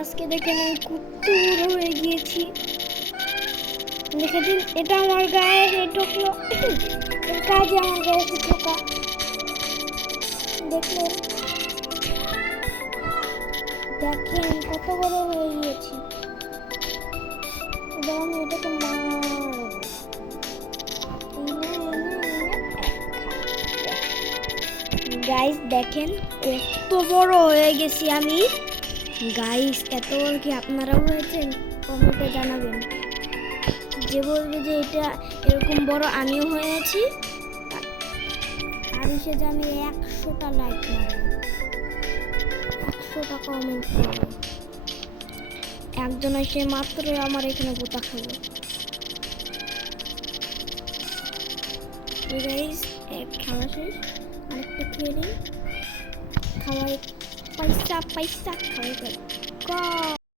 আজকে দেখেন আমি কুত্তু হয়ে গিয়েছি। দেখে দিন, এটা আমার গায়ে ঠকলো। এর কাজে আমার গায়ে ঠোকা। দেখলেন, দেখেন কত বড় হয়ে গিয়েছি। এবার আমি এটাকে মারবো। গাইস দেখেন কত বড় হয়ে গেছি আমি। গাইস এত বড় কি আপনারাও হয়েছেন? কমেন্টে জানাবেন। যে বলবে যে এটা এরকম বড় আমিও হয়েছি, আর এসে যে আমি 100টা লাইক মারবো, 100টা কমেন্ট করবো। একজন এসে মাত্র আমার এখানে গোতা খাবো। গাইস এক খাওয়া শেষ, আরেকটা খেয়ে নিই। খাওয়াই পয়সা পয়সা খাওয়াই